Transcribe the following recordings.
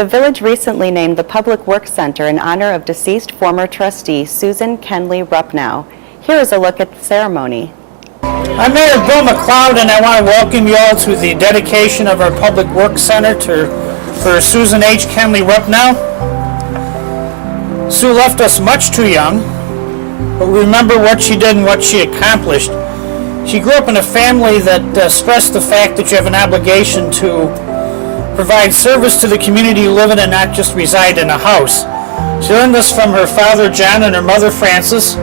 The village recently named the Public Works Center in honor of deceased former trustee Susan Kenley-Rupnow. Here is a look at the ceremony. I'm Mayor Bill McLeod, and I want to welcome you all to the dedication of our Public Works Center for Susan H. Kenley-Rupnow. Sue left us much too young, but we remember what she did and what she accomplished. She grew up in a family that stressed the fact that you have an obligation to provide service to the community you live in and not just reside in a house. She learned this from her father, John, and her mother, Frances.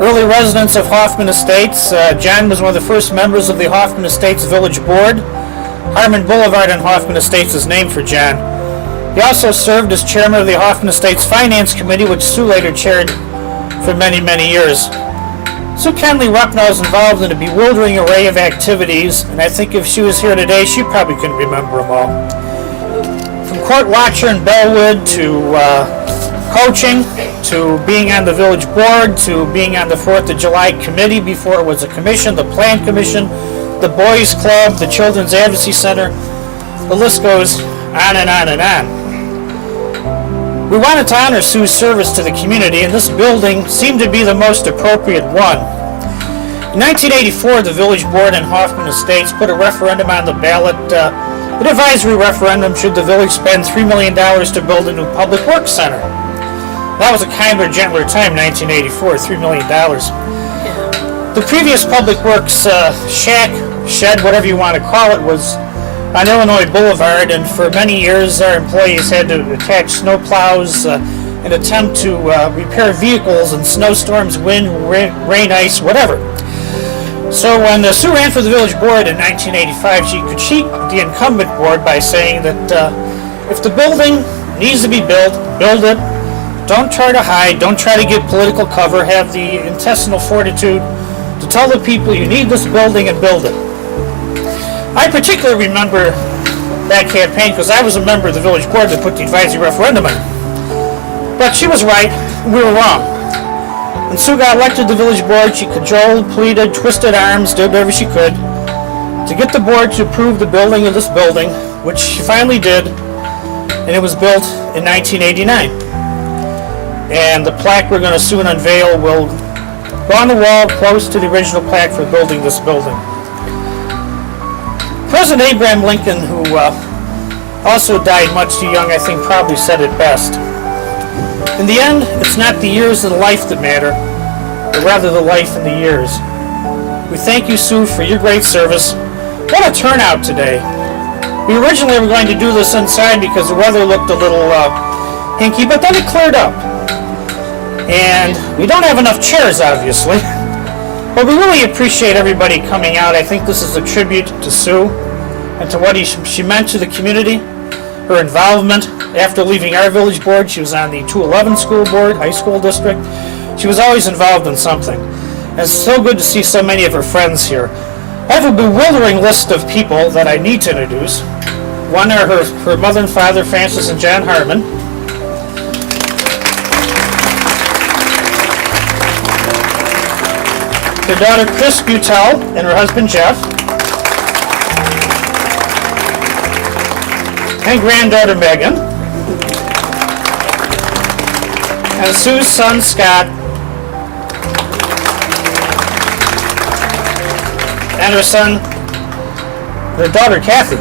Early residents of Hoffman Estates. John was one of the first members of the Hoffman Estates Village Board. Harmon Boulevard on Hoffman Estates is named for John. He also served as chairman of the Hoffman Estates Finance Committee, which Sue later chaired for many, many years. Sue Kenley-Rupnow is involved in a bewildering array of activities, and I think if she was here today, she probably couldn't remember them all. From court watcher in Bellwood to coaching, to being on the village board, to being on the 4th of July committee before it was a commission, the Plan Commission, the Boys Club, the Children's Advocacy Center. The list goes on and on and on. We wanted to honor Sue's service to the community, and this building seemed to be the most appropriate one. In 1984, the village board and Hoffman Estates put a referendum on the ballot, an advisory referendum should the village spend $3 million to build a new public works center. That was a kinder, gentler time, 1984, $3 million. The previous public works shack, shed, whatever you want to call it, was on Illinois Boulevard, and for many years our employees had to attach snow plows and attempt to repair vehicles in snowstorms, wind, rain, ice, whatever. So when Sue ran for the village board in 1985, she could cheat the incumbent board by saying that if the building needs to be built, build it. Don't try to hide, don't try to get political cover, have the intestinal fortitude to tell the people you need this building and build it. I particularly remember that campaign because I was a member of the village board that put the advisory referendum in. But she was right, we were wrong. When Sue got elected to the village board, she cajoled, pleaded, twisted arms, did whatever she could to get the board to approve the building of this building, which she finally did, and it was built in 1989. And the plaque we're going to soon unveil will go on the wall close to the original plaque for building this building. President Abraham Lincoln, who also died much too young, I think probably said it best. In the end, it's not the years of the life that matter, but rather the life and the years. We thank you, Sue, for your great service. What a turnout today. We originally were going to do this inside because the weather looked a little hinky, but then it cleared up. And we don't have enough chairs, obviously, but we really appreciate everybody coming out. I think this is a tribute to Sue and to what she meant to the community, her involvement. After leaving our village board, she was on the 211 school board, high school district. She was always involved in something. And it's so good to see so many of her friends here. I have a bewildering list of people that I need to introduce. One are her mother and father, Frances and John Harmon. Her daughter, Chris Butel, and her husband, Jeff. And granddaughter, Megan. And Sue's son, Scott. And her daughter, Kathy.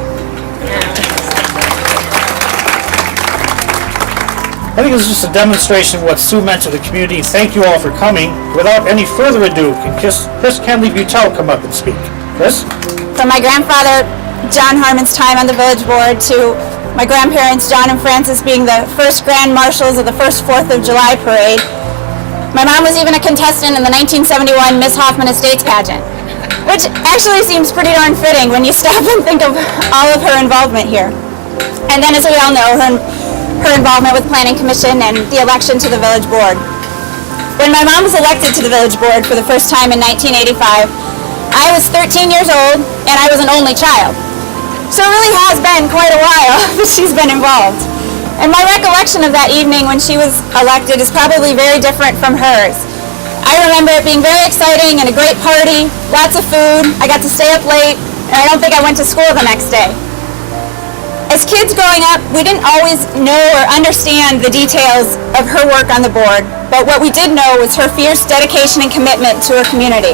I think this is just a demonstration of what Sue meant to the community. Thank you all for coming. Without any further ado, can Chris Kenley-Rupnow come up and speak? Chris? From my grandfather, John Harmon's time on the village board, to my grandparents, John and Frances, being the first grand marshals of the first 4th of July parade. My mom was even a contestant in the 1971 Miss Hoffman Estates pageant, which actually seems pretty darn fitting when you stop and think of all of her involvement here. And then, as we all know, her involvement with Planning Commission and the election to the village board. When my mom was elected to the village board for the first time in 1985, I was 13 years old and I was an only child. So it really has been quite a while that she's been involved. And my recollection of that evening when she was elected is probably very different from hers. I remember it being very exciting and a great party, lots of food. I got to stay up late, and I don't think I went to school the next day. As kids growing up, we didn't always know or understand the details of her work on the board, but what we did know was her fierce dedication and commitment to her community.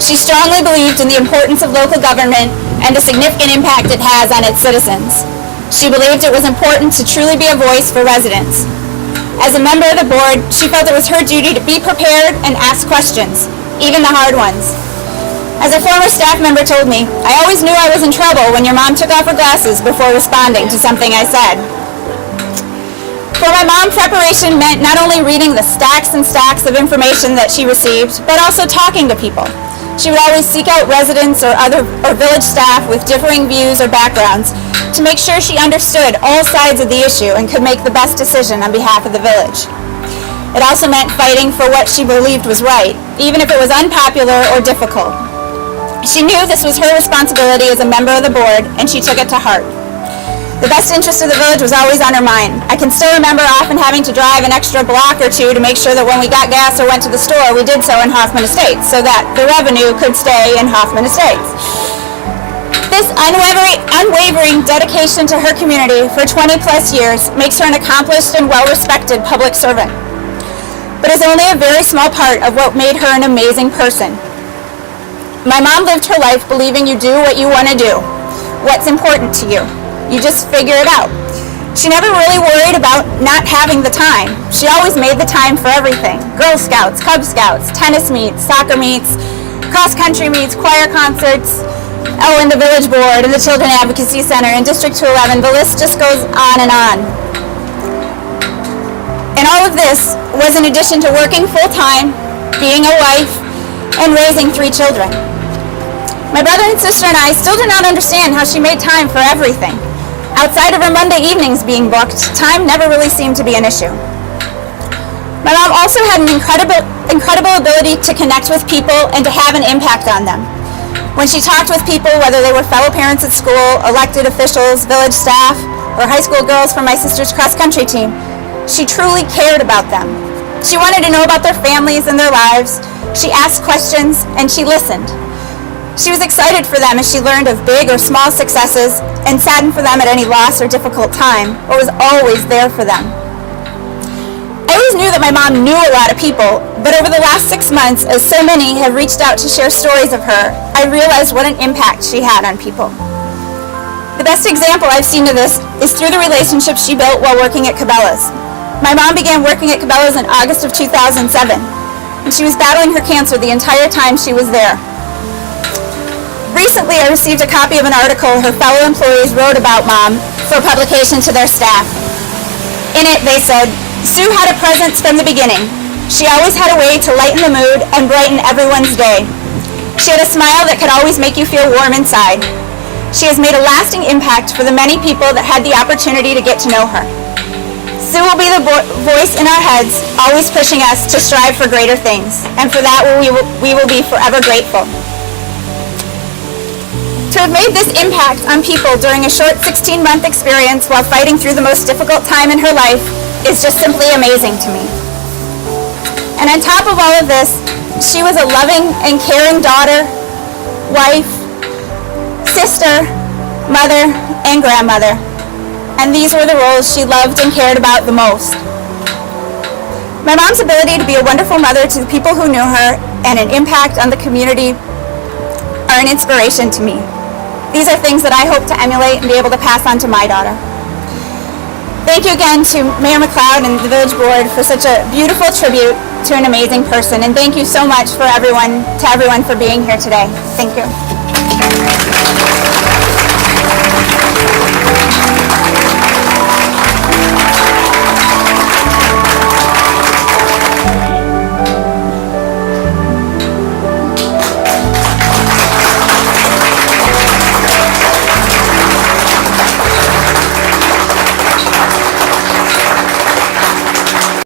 She strongly believed in the importance of local government and the significant impact it has on its citizens. She believed it was important to truly be a voice for residents. As a member of the board, she felt it was her duty to be prepared and ask questions, even the hard ones. As a former staff member told me, I always knew I was in trouble when your mom took off her glasses before responding to something I said. For my mom, preparation meant not only reading the stacks and stacks of information that she received, but also talking to people. She would always seek out residents or village staff with differing views or backgrounds to make sure she understood all sides of the issue and could make the best decision on behalf of the village. It also meant fighting for what she believed was right, even if it was unpopular or difficult. She knew this was her responsibility as a member of the board, and she took it to heart. The best interest of the village was always on her mind. I can still remember often having to drive an extra block or two to make sure that when we got gas or went to the store, we did so in Hoffman Estates, so that the revenue could stay in Hoffman Estates. This unwavering dedication to her community for 20 plus years makes her an accomplished and well-respected public servant, but is only a very small part of what made her an amazing person. My mom lived her life believing you do what you want to do, what's important to you. You just figure it out. She never really worried about not having the time. She always made the time for everything. Girl Scouts, Cub Scouts, tennis meets, soccer meets, cross-country meets, choir concerts, and the village board, and the Children Advocacy Center, and District 211. The list just goes on and on. And all of this was in addition to working full-time, being a wife, and raising 3 children. My brother and sister and I still do not understand how she made time for everything. Outside of her Monday evenings being booked, time never really seemed to be an issue. My mom also had an incredible ability to connect with people and to have an impact on them. When she talked with people, whether they were fellow parents at school, elected officials, village staff, or high school girls from my sister's cross-country team, she truly cared about them. She wanted to know about their families and their lives. She asked questions, and she listened. She was excited for them as she learned of big or small successes and saddened for them at any loss or difficult time, but was always there for them. I always knew that my mom knew a lot of people, but over the last 6 months, as so many have reached out to share stories of her, I realized what an impact she had on people. The best example I've seen of this is through the relationship she built while working at Cabela's. My mom began working at Cabela's in August of 2007, and she was battling her cancer the entire time she was there. Recently, I received a copy of an article her fellow employees wrote about Mom for publication to their staff. In it, they said, Sue had a presence from the beginning. She always had a way to lighten the mood and brighten everyone's day. She had a smile that could always make you feel warm inside. She has made a lasting impact for the many people that had the opportunity to get to know her. Sue will be the voice in our heads, always pushing us to strive for greater things, and for that we will be forever grateful. To have made this impact on people during a short 16-month experience while fighting through the most difficult time in her life is just simply amazing to me. And on top of all of this, she was a loving and caring daughter, wife, sister, mother, and grandmother. And these were the roles she loved and cared about the most. My mom's ability to be a wonderful mother to the people who knew her and an impact on the community are an inspiration to me. These are things that I hope to emulate and be able to pass on to my daughter. Thank you again to Mayor McLeod and the Village Board for such a beautiful tribute to an amazing person. And thank you so much to everyone for being here today. Thank you.